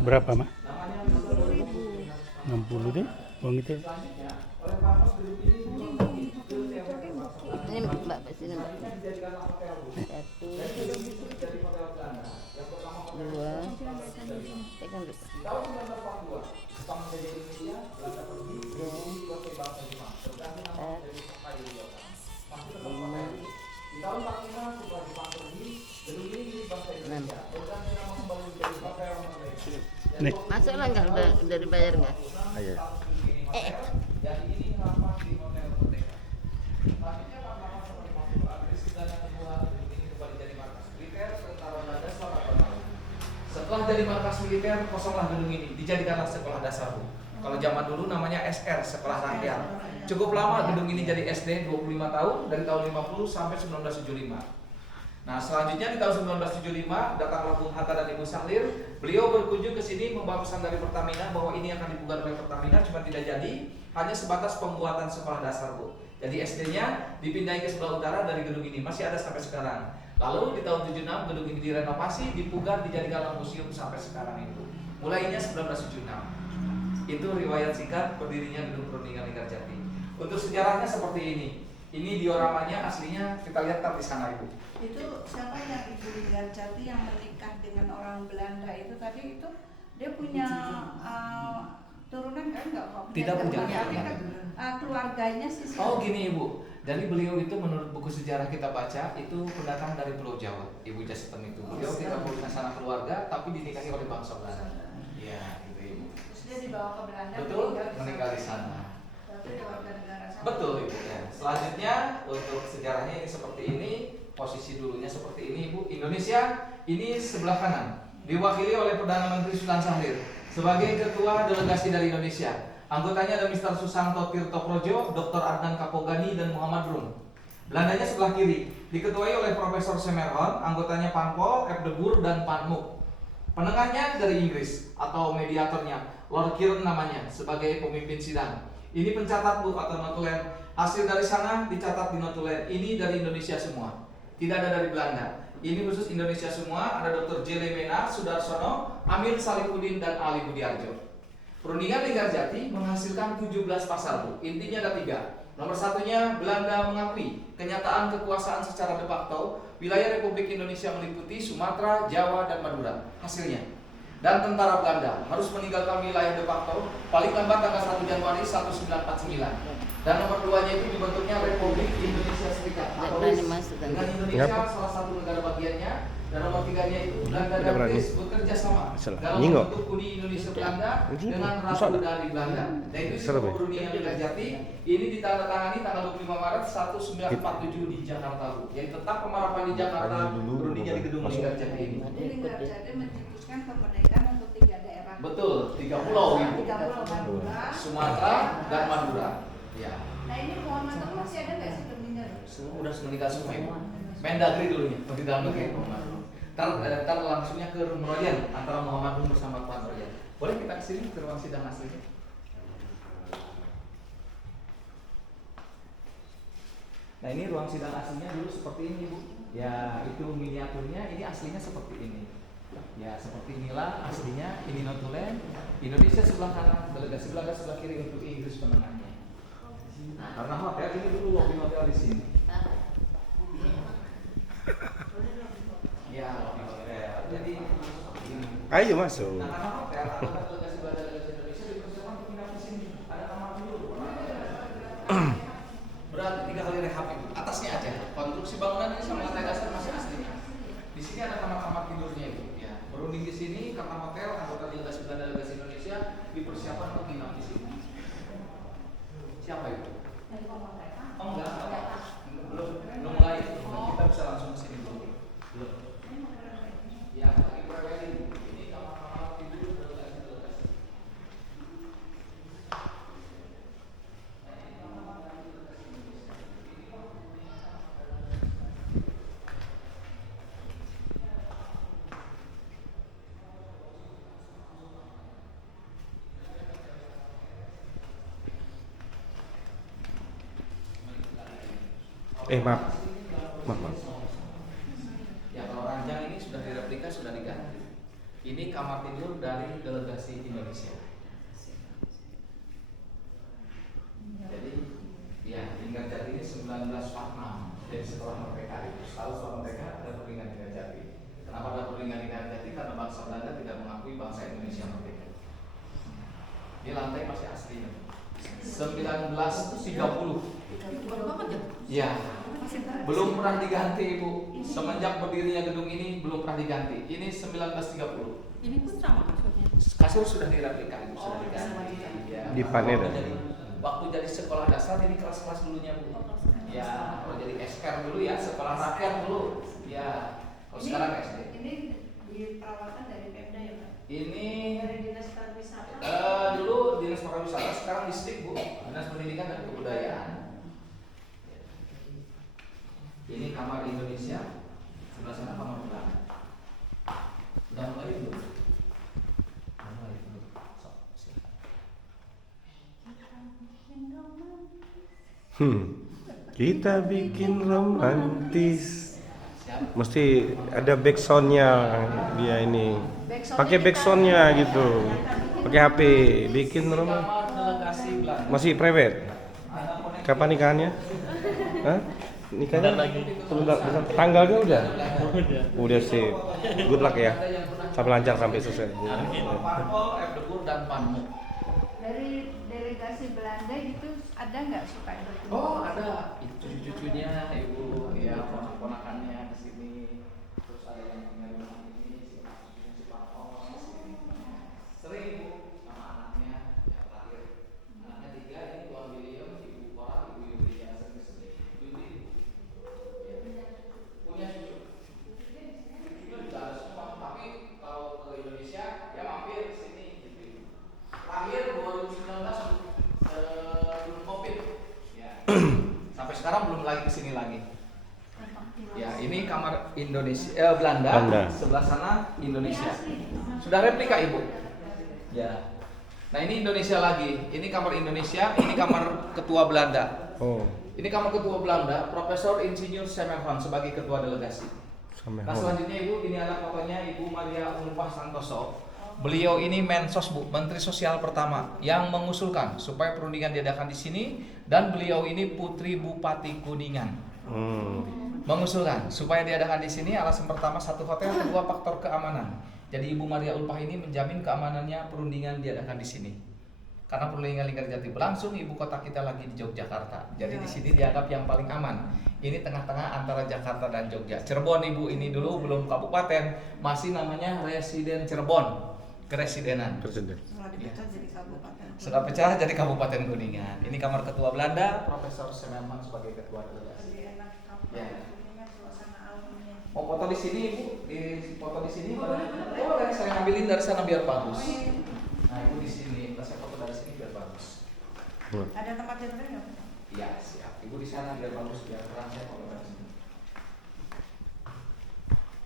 Berapa mah? 60.000. 60 deh. Uang itu. Ini Mbak, sini Mbak. Satu, dua, pegang dulu. Enam. Nih. Masuklah enggak? Udah dibayar enggak? Ayo. Eh. Setelah jadi markas militer, kosonglah gedung ini, dijadikanlah sekolah dasar. Kalau zaman dulu namanya SR, sekolah rakyat. Cukup lama gedung ini jadi SD, 25 tahun, dari tahun 50 sampai 1975. Nah, selanjutnya di tahun 1975 datanglah Bung Hatta dan Ibu Sahlir. Beliau berkunjung ke sini membawa pesan dari Pertamina bahwa ini akan dibuka oleh Pertamina, cuma tidak jadi, hanya sebatas pembuatan sekolah dasar, Bu. Jadi SD-nya dipindahin ke sebelah utara dari gedung ini, masih ada sampai sekarang. Lalu di tahun 76 gedung ini direnovasi, dipugar, dijadikan museum sampai sekarang itu. Mulainya 1976. Itu riwayat singkat berdirinya gedung Perundingan Linggarjati. Untuk sejarahnya seperti ini. Ini dioramanya aslinya kita lihat di sana, Ibu. Itu siapa yang Ibu Linggarjati yang menikah dengan orang Belanda itu tadi itu dia punya turunan kan enggak kok? Tidak punya. Tapi kan keluarganya sih. Oh gini Ibu, jadi beliau itu menurut buku sejarah kita baca itu pendatang dari Pulau Jawa, Ibu Jastem itu. Beliau tidak punya sanak keluarga tapi dinikahi oleh bangsa Belanda. Iya, gitu Ibu. Terus dia dibawa ke Belanda. Betul, meninggal di sana. Berarti dia warga negara sana. Betul Ibu. Ya. Selanjutnya untuk sejarahnya ini seperti ini, posisi dulunya seperti ini Ibu. Indonesia ini sebelah kanan, diwakili oleh Perdana Menteri Sultan Syahrir sebagai ketua delegasi dari Indonesia. Anggotanya ada Mr. Susanto Tirto Projo, Dr. Adnan Kapogani, dan Muhammad Rum. Belandanya sebelah kiri, diketuai oleh Profesor Semerhon, anggotanya Panpol, F. de Boer, dan Panmuk. Penengahnya dari Inggris, atau mediatornya, Lord Kirn namanya, sebagai pemimpin sidang. Ini pencatat Bu atau notulen. Hasil dari sana dicatat di notulen. Ini dari Indonesia semua, tidak ada dari Belanda. Ini khusus Indonesia semua, ada Dr. J. Lemena, Sudarsono, Amir Salihuddin, dan Ali Budiarjo. Perundingan Linggarjati menghasilkan 17 pasal, Bu. Intinya ada 3. Nomor satunya, Belanda mengakui kenyataan kekuasaan secara de facto wilayah Republik Indonesia meliputi Sumatera, Jawa, dan Madura. Hasilnya, dan tentara Belanda harus meninggalkan wilayah de facto paling lambat tanggal 1 Januari 1949. Dan nomor 2-nya itu dibentuknya Republik Indonesia Serikat atau dengan Indonesia salah satu negara bagiannya. Dan nomor 3-nya itu Belanda dan Inggris bekerja sama dalam bentuk Uni Indonesia Belanda dengan Ratu dari Belanda. Dan itu sebuah perundingan Linggarjati. Ini ditandatangani tanggal 25 Maret 1947 di Jakarta, Bu. Jadi tetap pemarapan di Jakarta, perundingan di gedung Linggarjati ini. Jadi Linggarjati mencetuskan kemerdekaan untuk 3 daerah. Betul, 3 pulau Ibu. 3 pulau Madura, Sumatera dan Madura. Ya. Nah ini Muhammad itu masih ada nggak sih meninggal? Udah meninggal semua Ibu. Mendagri dulunya, di dalam negeri. Ntar langsungnya ke Room Royan antara Muhammad Rum bersama Tuan Royan. Boleh kita kesini ke ruang sidang aslinya? Nah ini ruang sidang aslinya dulu seperti ini Bu. Ya itu miniaturnya, ini aslinya seperti ini. Ya seperti inilah aslinya. Ini notulen. Indonesia sebelah kanan, delegasi Belanda sebelah kiri, untuk Inggris penengahnya. Nah, karena hotel ini dulu lobby hotel di sini. Ya, lobby hotel. Jadi ini. Ayo masuk. Nah, karena hotel anggota delegasi Belanda delegasi Indonesia dipersiapkan untuk pindah ke sini. Ada kamar dulu. Berarti 3 kali rehab itu. Atasnya aja. Konstruksi bangunan ini sama lantai dasar masih aslinya. Di sini ada kamar-kamar tidurnya itu. Ya, berunding di sini karena hotel anggota delegasi Belanda delegasi Indonesia dipersiapkan untuk pindah di sini. Siapa itu? Oh enggak, belum mulai. Kita bisa langsung ke sini dulu. Belum. Ya, lagi prewedding. Ini kamar-kamar tidur delegasi. Maaf. Ya kalau ranjang ini sudah direplika, sudah diganti. Ini kamar tidur dari delegasi Indonesia. Jadi ya Linggarjati ini 1946 dari setelah merdeka itu. Selalu setelah merdeka ada perundingan Linggarjati. Kenapa ada perundingan Linggarjati? Karena bangsa Belanda tidak mengakui bangsa Indonesia merdeka. Ini lantai masih aslinya. 1930. Ya, belum pernah diganti Ibu. Semenjak berdirinya gedung ini belum pernah diganti. Ini 1930. Ini pun sama kasurnya. Kasur sudah direplika, Ibu, sudah diganti. Ya, Dipanen. waktu jadi sekolah dasar ini kelas-kelas dulunya Bu. Ya, kalau jadi SR dulu ya, sekolah rakyat dulu. Ya, kalau sekarang SD. Ini di perawatan dari Pemda ya Pak? Ini Dari Dinas Pariwisata. dulu Dinas Pariwisata, sekarang Distrik Bu, Dinas Pendidikan dan Kebudayaan. Ini kamar Indonesia, sebelah sana kamar Belanda. Udah mulai belum? Udah mulai belum? Sok, silakan. Kita bikin romantis. Siap. Mesti ada backsoundnya dia ini. Pakai backsoundnya gitu. Pakai HP bikin Ini romantis. kamar delegasi Belanda. Masih private. Ada koneksi. Kapan nikahannya? Hah? Nikahnya? Tanggalnya udah? Udah sih. Good luck ya. Sampai lancar sampai selesai. Parpol, F. Debur, dan Panmu. Dari delegasi Belanda itu ada nggak suka berkunjung? Oh ada, itu cucu-cucunya Ibu, ya ponak-ponakannya ke sini. Terus ada yang punya rumah ini, si Parpol ke sini. Sering Ibu sama anaknya yang terakhir. Anaknya 3 ini Tuan William, Ibu Cora, Ibu Yulia, sering ke sini. Yudi, ya. Punya cucu. Cucunya juga ada semua, tapi kalau ke Indonesia ya mampir ke sini gitu. Terakhir 2019 sebelum Covid. Ya. Sampai sekarang belum lagi ke sini lagi. Ya, ini kamar Indonesia Belanda. Sebelah sana Indonesia. Sudah replika Ibu. Ya. Nah, ini Indonesia lagi. Ini kamar Indonesia, ini kamar ketua Belanda. Oh, Ini kamar ketua Belanda, Profesor Insinyur Semervan sebagai ketua delegasi. sampai Nah, selanjutnya Ibu, ini ada fotonya Ibu Maria Ulpah Santoso. Beliau ini Mensos Bu, Menteri Sosial pertama yang mengusulkan supaya perundingan diadakan di sini, dan beliau ini Putri Bupati Kuningan. Mengusulkan supaya diadakan di sini alasan pertama satu hotel, kedua faktor keamanan. Jadi Ibu Maria Ulpah ini menjamin keamanannya perundingan diadakan di sini. Karena perundingan Linggarjati berlangsung, ibu kota kita lagi di Yogyakarta. Jadi di sini dianggap yang paling aman. Ini tengah-tengah antara Jakarta dan Jogja. Cirebon Ibu ini dulu belum kabupaten, masih namanya Residen Cirebon. Keresidenan. Presiden. Setelah dipecah jadi kabupaten. Sudah pecah jadi Kabupaten Kuningan. Ini kamar ketua Belanda, Profesor Semerman sebagai ketua delegasi. Lebih enak kabupaten Ya. Kuningan, suasana alamnya. Mau foto di sini Ibu? Di foto di sini boleh? Boleh, saya ambilin dari sana biar bagus. Nah, Ibu di sini, saya foto dari sini biar bagus. Ada tempat tidurnya nggak Pak? Iya, siap. Ibu di sana biar bagus, biar terang, saya foto dari sini.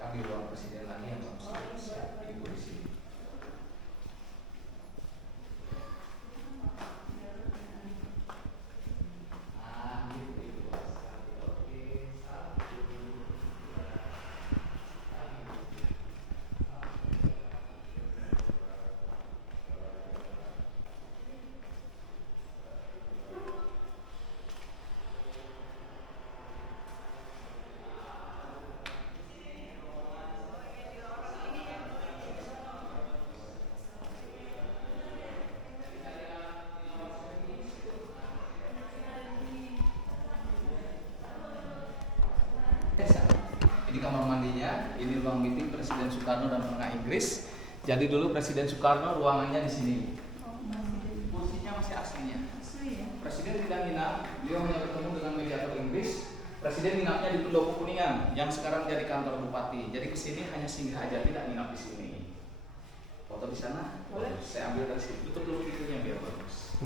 Kami ruang presiden lagi yang bagus. Siap, Ibu di sini. Ah, gitu Ibu. Oke, 1, 2, 3. Ini kamar mandinya, ini ruang meeting Presiden Soekarno dan Menengah Inggris. Jadi dulu Presiden Soekarno ruangannya di sini. Kursinya masih aslinya. Presiden tidak nginap, dia hanya bertemu dengan mediator Inggris. Presiden nginapnya di Pendopo Kuningan yang sekarang jadi kantor bupati. Jadi kesini hanya singgah aja, tidak nginap di sini. Foto di sana? Boleh. Saya ambil dari sini. Tutup dulu pintunya biar bagus.